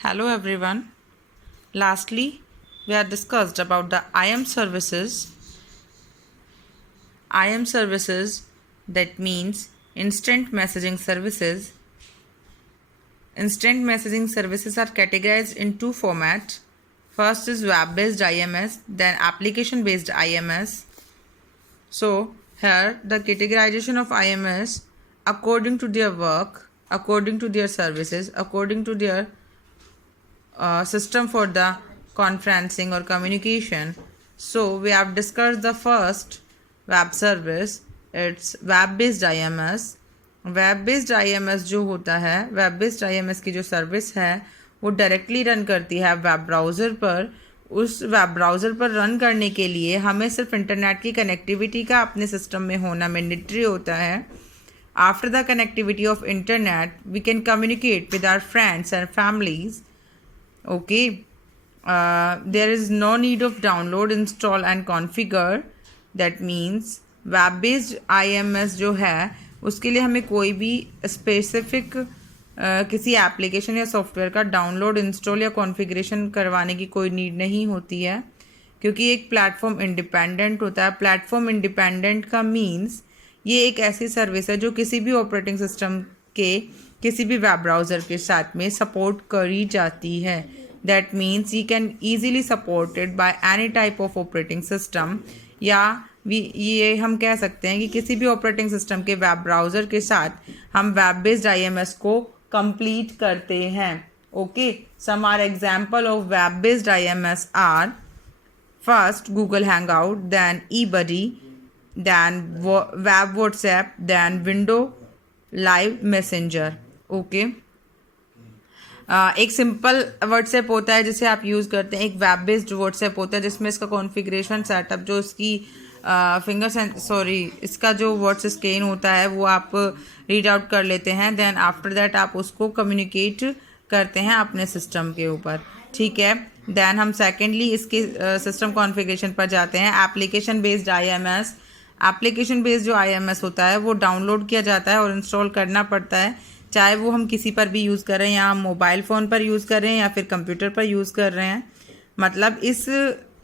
Hello everyone. Lastly, we have discussed about the IM services. IM services, that means instant messaging services. Instant messaging services are categorized in two formats. First is web-based IMS, then application-based IMS. So here the categorization of IMS according to their work, according to their services, according to their system for the conferencing or communication. So we have discussed the first web service. It's web based IMS. Web based IMS जो होता है, web based IMS की जो service है वो directly run करती है web browser पर. उस वेब ब्राउज़र पर रन करने के लिए हमें सिर्फ इंटरनेट की कनेक्टिविटी का अपने सिस्टम में होना मैंडेटरी होता है. After the connectivity of internet we can communicate with our friends and families. Okay, there is no need of download, install and configure. That means web based IMS जो है उसके लिए हमें कोई भी स्पेसिफिक किसी एप्लीकेशन या सॉफ्टवेयर का डाउनलोड, इंस्टॉल या कॉन्फ़िगरेशन करवाने की कोई नीड नहीं होती है, क्योंकि एक प्लेटफॉर्म इंडिपेंडेंट होता है. प्लेटफॉर्म इंडिपेंडेंट का मीन्स ये एक ऐसी सर्विस है जो किसी भी ऑपरेटिंग सिस्टम के किसी भी वेब ब्राउज़र के साथ में सपोर्ट करी जाती है. That means you can easily supported by any type of operating system, या ये हम कह सकते हैं कि किसी भी ऑपरेटिंग सिस्टम के वेब ब्राउज़र के साथ हम वेब बेस्ड IMS को कंप्लीट करते हैं. Okay, some are example of web based IMS are first Google Hangout, then eBuddy, then web WhatsApp, then window live messenger. Okay, एक सिंपल व्हाट्सएप होता है जिसे आप यूज़ करते हैं. एक वेब बेस्ड व्हाट्सएप होता है जिसमें इसका कॉन्फ़िगरेशन सेटअप, जो इसकी इसका जो वर्ड्स स्कैन होता है वो आप रीड आउट कर लेते हैं. देन आफ्टर दैट आप उसको कम्युनिकेट करते हैं अपने सिस्टम के ऊपर. ठीक है, देन हम सेकेंडली इसके सिस्टम कॉन्फ़िगरेशन पर जाते हैं. Application based IMS. Application based जो IMS होता है वो डाउनलोड किया जाता है और इंस्टॉल करना पड़ता है, चाहे वो हम किसी पर भी यूज़ कर रहे हैं, या हम मोबाइल फ़ोन पर यूज़ कर रहे हैं या फिर कंप्यूटर पर यूज़ कर रहे हैं. मतलब इस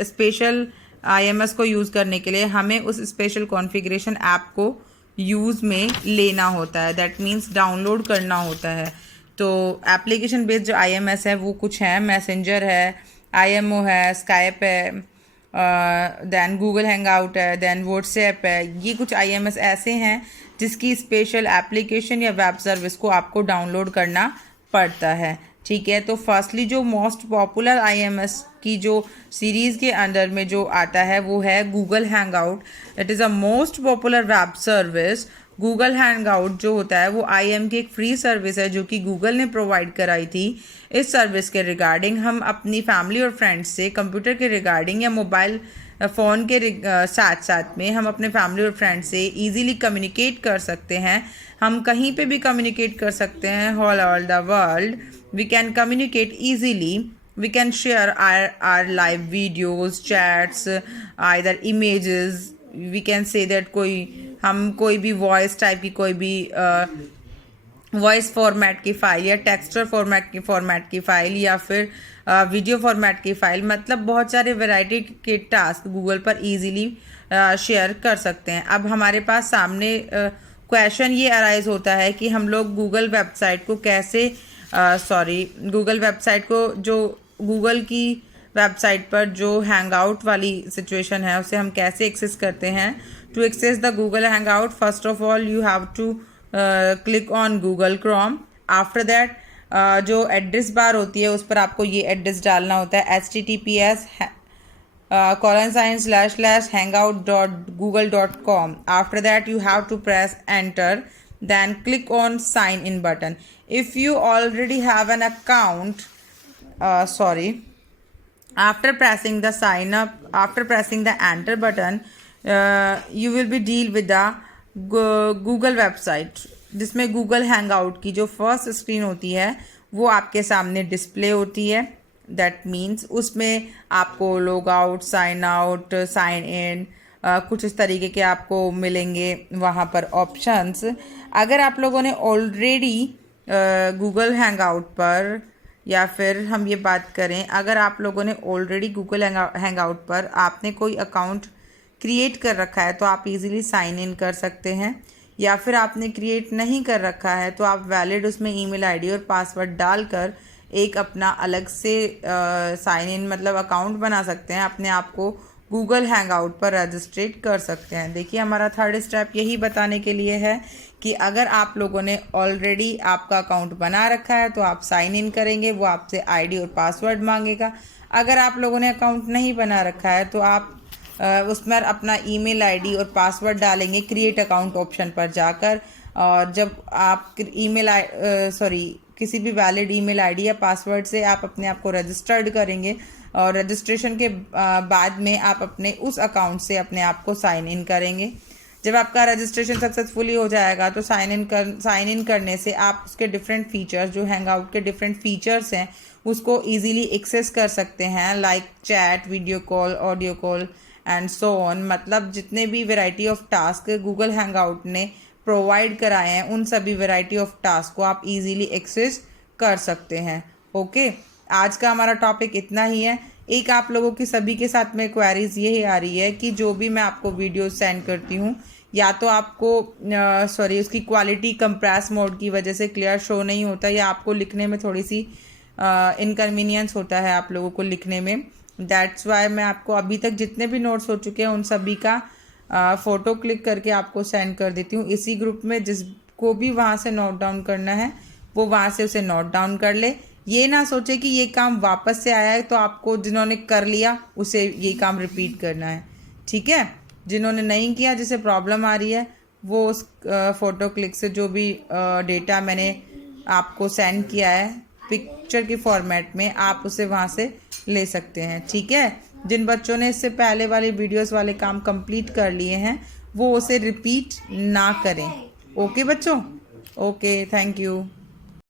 स्पेशल IMS को यूज़ करने के लिए हमें उस स्पेशल कॉन्फ़िगरेशन ऐप को यूज़ में लेना होता है. दैट मीन्स डाउनलोड करना होता है. तो एप्लीकेशन बेस्ड जो IMS है वो कुछ है, मैसेंजर है, IMO है, स्काइप है, दैन गूगल हैंगआउट है, दैन व्हाट्सएप है. ये कुछ IMS ऐसे हैं जिसकी स्पेशल एप्लीकेशन या वेब सर्विस को आपको डाउनलोड करना पड़ता है. ठीक है, तो फर्स्टली जो मोस्ट पॉपुलर IMS की जो सीरीज़ के अंदर में जो आता है वो है Google hangout. It is a most popular web service. Google hangout जो होता है वो IM की एक फ्री सर्विस है जो कि गूगल ने प्रोवाइड कराई थी. इस सर्विस के रिगार्डिंग हम अपनी फैमिली और फ्रेंड्स से कंप्यूटर के रिगार्डिंग या मोबाइल फ़ोन के साथ साथ में हम अपने फैमिली और फ्रेंड्स से इजीली कम्युनिकेट कर सकते हैं. हम कहीं पे भी कम्युनिकेट कर सकते हैं, all the world we can communicate easily. We can share are live videos, chats, either images. We can say that हम कोई भी वॉइस टाइप की कोई भी वॉइस फॉर्मेट की फ़ाइल या टेक्स्चर फॉर्मेट की फ़ाइल या फिर वीडियो फॉर्मेट की फ़ाइल, मतलब बहुत सारे वैरायटी के टास्क गूगल पर इजीली शेयर कर सकते हैं. अब हमारे पास सामने क्वेश्चन ये अराइज होता है कि हम लोग गूगल वेबसाइट को कैसे गूगल वेबसाइट को, जो गूगल की वेबसाइट पर जो हैंगआउट वाली सिचुएशन है उसे हम कैसे एक्सेस करते हैं. To access the Google Hangout first of all you have to click on Google Chrome. After that जो एड्रेस बार होती है उस पर आपको ये एड्रेस डालना होता है https :/hangout.google.com. After that you have to press enter, then click on sign in button. If you already have an account, after pressing the enter button, you will be deal with the Google website, जिसमें Google hangout की जो first screen होती है वो आपके सामने display होती है. दैट मीन्स उसमें आपको log out, sign out, sign in, कुछ इस तरीके के आपको मिलेंगे वहाँ पर ऑप्शंस. अगर आप लोगों ने ऑलरेडी गूगल हैंगआउट पर या फिर हम ये बात करें, अगर आप लोगों ने ऑलरेडी गूगल हैंगआउट पर आपने कोई अकाउंट क्रिएट कर रखा है तो आप इजीली साइन इन कर सकते हैं, या फिर आपने क्रिएट नहीं कर रखा है तो आप वैलिड उसमें ईमेल आईडी और पासवर्ड डालकर एक अपना अलग से साइन इन मतलब अकाउंट बना सकते हैं, अपने आप को गूगल हैंगआउट पर रजिस्ट्रेट कर सकते हैं। देखिए हमारा थर्ड स्टेप यही बताने के लिए है कि अगर आप लोगों ने ऑलरेडी आपका अकाउंट बना रखा है तो आप साइन इन करेंगे, वो आपसे आईडी और पासवर्ड मांगेगा। अगर आप लोगों ने अकाउंट नहीं बना रखा है तो आप उसमें अपना ईमेल आईडी और पासवर्ड डालेंगे क्रिएट अकाउंट ऑप्शन पर जाकर, और जब आप किसी भी वैलिड ईमेल आईडी या पासवर्ड से आप अपने आप को रजिस्टर्ड करेंगे और रजिस्ट्रेशन के बाद में आप अपने उस अकाउंट से अपने आप को साइन इन करेंगे। जब आपका रजिस्ट्रेशन सक्सेसफुली हो जाएगा तो साइन इन करने से आप उसके डिफरेंट फीचर्स, जो हैंगआउट के डिफरेंट फीचर्स हैं, उसको इजीली एक्सेस कर सकते हैं, like chat, video call, audio call and so on. मतलब जितने भी variety of task Google hangout ने प्रोवाइड कराए हैं उन सभी वैरायटी ऑफ टास्क को आप इजीली एक्सेस कर सकते हैं। ओके, आज का हमारा टॉपिक इतना ही है। एक आप लोगों की सभी के साथ में क्वेरीज ये आ रही है कि जो भी मैं आपको वीडियो सेंड करती हूँ या तो आपको उसकी क्वालिटी कंप्रेस मोड की वजह से क्लियर शो नहीं होता, या आपको लिखने में थोड़ी सी इनकन्वीनियंस होता है आप लोगों को लिखने में। दैट्स वाई मैं आपको अभी तक जितने भी नोट्स हो चुके हैं उन सभी का फ़ोटो क्लिक करके आपको सेंड कर देती हूँ इसी ग्रुप में। जिसको भी वहाँ से नोट डाउन करना है वो वहाँ से उसे नोट डाउन कर ले। ये ना सोचे कि ये काम वापस से आया है तो आपको जिन्होंने कर लिया उसे ये काम रिपीट करना है, ठीक है। जिन्होंने नहीं किया, जिसे प्रॉब्लम आ रही है, वो उस फ़ोटो क्लिक से जो भी डेटा मैंने आपको सेंड किया है पिक्चर के फॉर्मेट में, आप उसे वहाँ से ले सकते हैं, ठीक है। जिन बच्चों ने इससे पहले वाले वीडियोस वाले काम कंप्लीट कर लिए हैं वो उसे रिपीट ना करें। ओके बच्चों, ओके, थैंक यू।